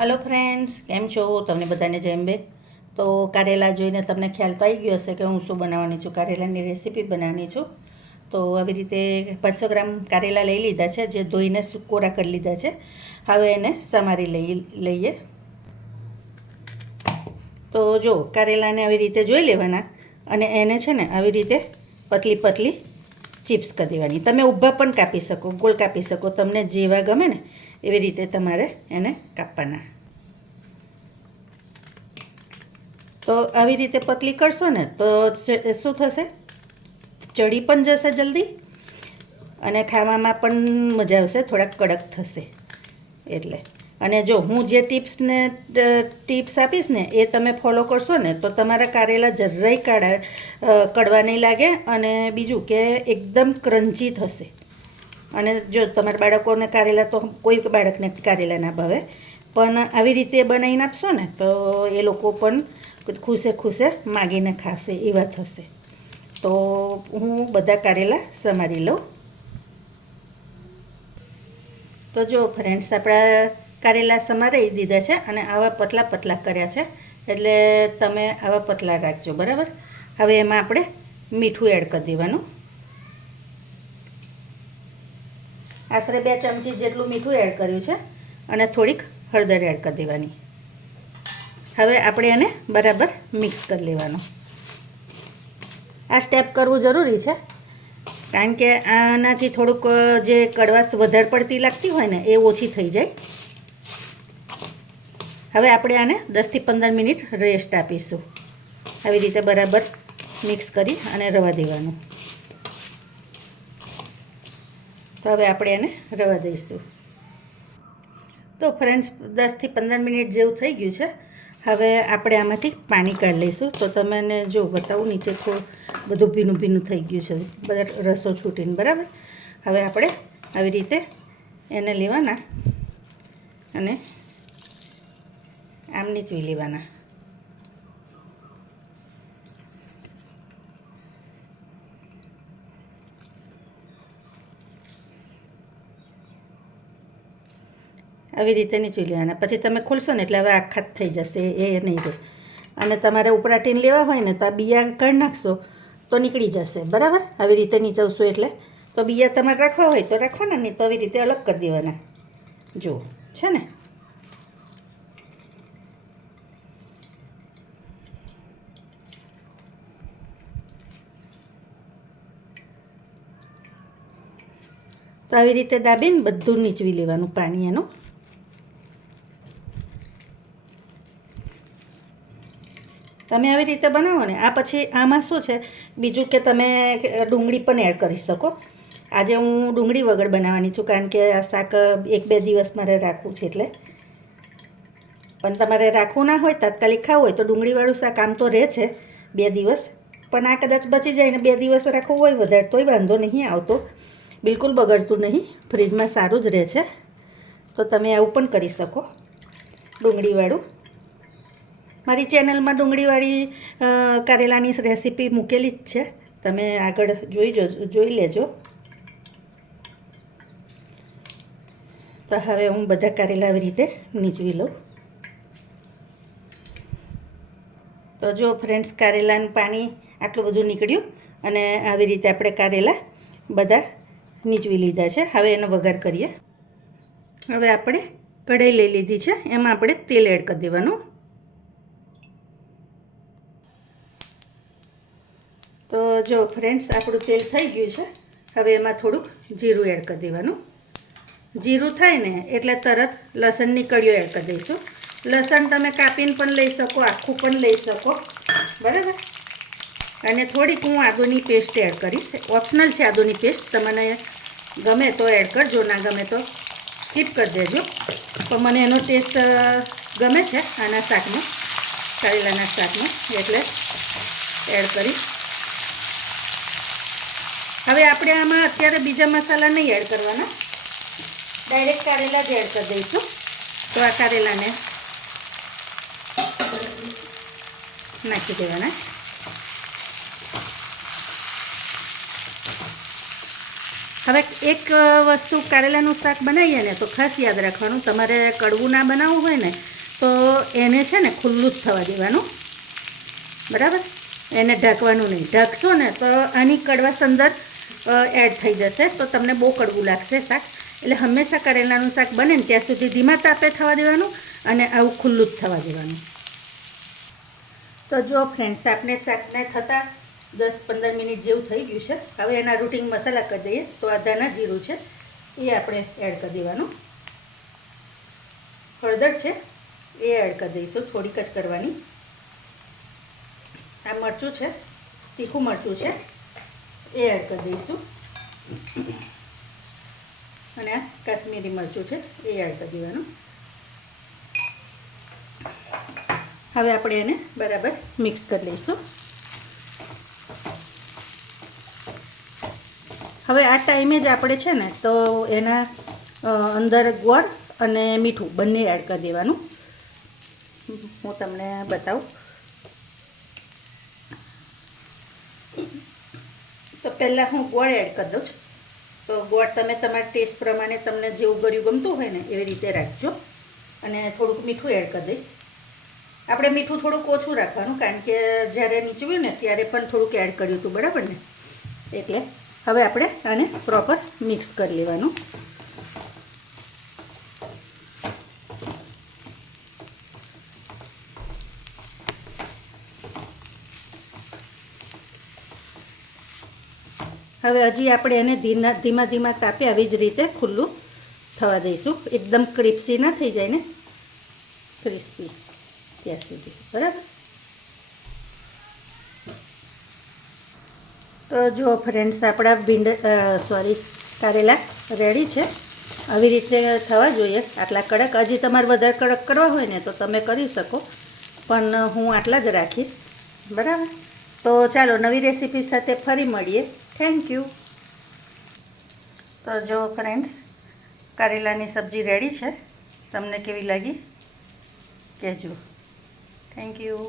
Hello friends, केम छो? तमने बधाने जय अंबे। तो कारेला जोईने तमने ख्याल तो आई गयो हशे के हूँ शुं बनाववानी छुं। कारेलानी रेसिपी बनाववानी छुं। तो આવી રીતે 500 ગ્રામ કારેલા લઈ લીધા છે, જે ધોઈને કોરા કરી લીધા છે। હવે એને સમારી લઈએ। તો જો કારેલાને આવી રીતે જોઈ લેવાના અને એને છે ને આવી રીતે પતલી પતલી ચિપ્સ કરી દેવાની। તમે ઊભા પણ કાપી શકો, ગોળ કાપી શકો, તમને જેવા ગમે ને એવી રીતે તમારે એને કાપવાના। તો આવી રીતે પતલી કરશો ને તો શું થશે, ચડી પણ જશે જલ્દી અને ખાવામાં પણ મજા આવશે, થોડાક કડક થશે એટલે। અને જો હું જે ટિપ્સ આપીશ ને એ તમે ફોલો કરશો ને તો તમારા કારેલા જરાય કડવા નહીં લાગે અને બીજું કે એકદમ ક્રન્ચી થશે। અને જો તમારા બાળકોને કારેલા, તો કોઈ બાળકને કારેલા ના ભાવે, પણ આવી રીતે બનાવીને આપશો ને તો એ લોકો પણ ખુશે ખુશે માગીને ખાશે એવા થશે। તો હું બધા કારેલા સમારી લઉં। તો જો ફ્રેન્ડ્સ, આપણા કારેલા સમારી દીધા છે અને આવા પતલા પતલા કર્યા છે, એટલે તમે આવા પતલા રાખજો, બરાબર। હવે એમાં આપણે મીઠું એડ કરી દેવાનું। આશરે 2 ચમચી જેટલું મીઠું એડ કર્યું છે અને થોડીક હળદર એડ કરી દેવાની। હવે આપણે એને બરાબર મિક્સ કરી લેવાનું। આ સ્ટેપ કરવું જરૂરી છે, કારણ કે આનાથી થોડુંક જે કડવાશ વધારે પડતી લાગતી હોય ને એ ઓછી થઈ જાય। હવે આપણે આને 10 થી 15 મિનિટ રેસ્ટ આપીશું। આવી રીતે બરાબર મિક્સ કરી અને રવા દેવાનું। તો હવે આપણે એને રવા દઈશું। તો ફ્રેન્ડ્સ, 10 થી 15 મિનિટ જેવું થઈ ગયું છે। હવે આપણે આમાંથી પાણી કાઢી લઈશું। તો તમને જો બતાવું, નીચે થોડું બધું ભીનું ભીનું થઈ ગયું છે, બધા રસો છૂટીને, બરાબર। હવે આપણે આવી રીતે એને લેવાના અને આમ નીચવી લેવાના। આવી રીતે નીચવી લેવાના। પછી તમે ખોલશો ને એટલે હવે આખા જ થઈ જશે, એ નહીં રહે। અને તમારે ઉપરાટીને લેવા હોય ને તો આ બિયા કાઢી નાખશો તો નીકળી જશે, બરાબર। આવી રીતે નીચવશો એટલે। તો બિયા તમારે રાખવા હોય તો રાખવાના, નહીં તો આવી રીતે અલગ કરી દેવાના। જુઓ છે ને। તો આવી રીતે દાબીને બધું નીચવી લેવાનું પાણી એનું। તમે આવી રીતે બનાવો ને, આ પછી આમાં શું છે બીજું કે તમે ડુંગળી પણ એડ કરી શકો। આજે હું ડુંગળી વગર બનાવવાની છું, કારણ કે આ શાક 1-2 દિવસ મારે રાખવું છે એટલે। પણ તમારે રાખવું ના હોય, તાત્કાલિક ખાવું હોય તો ડુંગળીવાળું શાક આમ તો રહે છે 2 દિવસ, પણ આ કદાચ બચી જાય ને 2 દિવસ રાખવું હોય વધારે તોય વાંધો નહીં આવતો, બિલકુલ બગડતું નહીં, ફ્રીજમાં સારું જ રહે છે। તો તમે આવું પણ કરી શકો ડુંગળીવાળું। મારી ચેનલમાં ડુંગળીવાળી કારેલાની રેસીપી મૂકેલી જ છે, તમે આગળ જોઈ લેજો। તો હવે હું બધા કારેલા આવી રીતે નીચવી લઉં। તો જો ફ્રેન્ડ્સ, કારેલાનું પાણી આટલું બધું નીકળ્યું અને આવી રીતે આપણે કારેલા બધા નીચવી લીધા છે। હવે એનો વઘાર કરીએ। હવે આપણે કઢાઈ લઈ લીધી છે, એમાં આપણે તેલ એડ કરી દેવાનું। તો જો ફ્રેન્ડ્સ, આપણું તેલ થઈ ગયું છે। હવે એમાં થોડુંક જીરું એડ કરી દેવાનું। જીરું થાય ને એટલે તરત લસણની કળીઓ એડ કરી દઈશું। લસણ તમે કાપીને પણ લઈ શકો, આખું પણ લઈ શકો, બરાબર। અને થોડીક હું આદુની પેસ્ટ એડ કરીશ, ઓપ્શનલ છે આદુની પેસ્ટ, તમને ગમે તો એડ કરજો, ના ગમે તો સ્કીપ કરી દેજો। પણ મને એનો ટેસ્ટ ગમે છે આના શાકનો, કારેલાના શાકનો, એટલે એડ કરીશ। હવે આપણે આમાં અત્યારે બીજા મસાલા નહીં એડ કરવાના, ડાયરેક્ટ કારેલા જ એડ કરી દઈશું। તો આ કારેલાને નાખી દેવાના। હવે એક વસ્તુ કારેલાનું શાક બનાવીએ ને તો ખાસ યાદ રાખવાનું, તમારે કડવું ના બનાવવું હોય ને તો એને છે ને ખુલ્લું જ થવા દેવાનું, બરાબર? એને ઢાંકવાનું નહીં. ઢાંકશો ને તો આની કડવાશ અંદર એડ થઈ જશે તો તમને બહુ કડવું લાગશે શાક. એટલે હંમેશા કારેલાનું શાક બને ને ત્યાં સુધી ધીમા તાપે થવા દેવાનું અને આવું ખુલ્લું જ થવા દેવાનું. તો જો ફ્રેન્ડ્સ, આપણે શાકને થતાં 10-15 મિનિટ જેવું થઈ ગયું છે. હવે એના રૂટિન મસાલા કરી દઈએ. તો આ ધાણા જીરું છે એ આપણે એડ કરી દેવાનું. હળદર છે એ એડ કરી દઈશું, થોડીક જ કરવાની. આ મરચું છે, તીખું મરચું છે એ એડ કરી દઈશું. અને આ કાશ્મીરી મરચું છે એ એડ કરી દેવાનું. હવે આપણે એને બરાબર મિક્સ કરી લઈશું. હવે આ ટાઈમે જ આપણે છે ને તો એના અંદર ગોળ અને મીઠું બંને એડ કરી દેવાનું. હું તમને બતાવું. તો પહેલાં હું ગોળ એડ કરી દઉં છું. તો ગોળ તમે તમારા ટેસ્ટ પ્રમાણે તમને જેવું ગળ્યું ગમતું હોય ને એવી રીતે રાખજો. અને થોડુંક મીઠું એડ કરી દઈશ. આપણે મીઠું થોડુંક ઓછું રાખવાનું, કારણ કે જ્યારે નીચવ્યું ને ત્યારે પણ થોડુંક એડ કર્યું હતું, બરાબર ને? એટલે હવે આપણે આને પ્રોપર મિક્સ કરી લેવાનું. હવે હજી આપણે એને ધીમા તાપે આવી જ રીતે ખુલ્લું થવા દઈશું. એકદમ ક્રિસ્પી ના થઈ જાય ને, ક્રિસ્પી ત્યાં સુધી, બરાબર? તો જો ફ્રેન્ડ્સ, આપણા કારેલા રેડી છે. આવી રીતે થવા જોઈએ, આટલા કડક. હજી તમારે વધારે કડક કરવા હોય ને તો તમે કરી શકો, પણ હું આટલા જ રાખીશ, બરાબર? તો ચાલો નવી રેસીપી સાથે ફરી મળીએ. Thank you. તો જો ફ્રેન્ડ્સ, કારેલાની સબ્જી રેડી છે. તમને કેવી લાગી કહેજો. Thank you.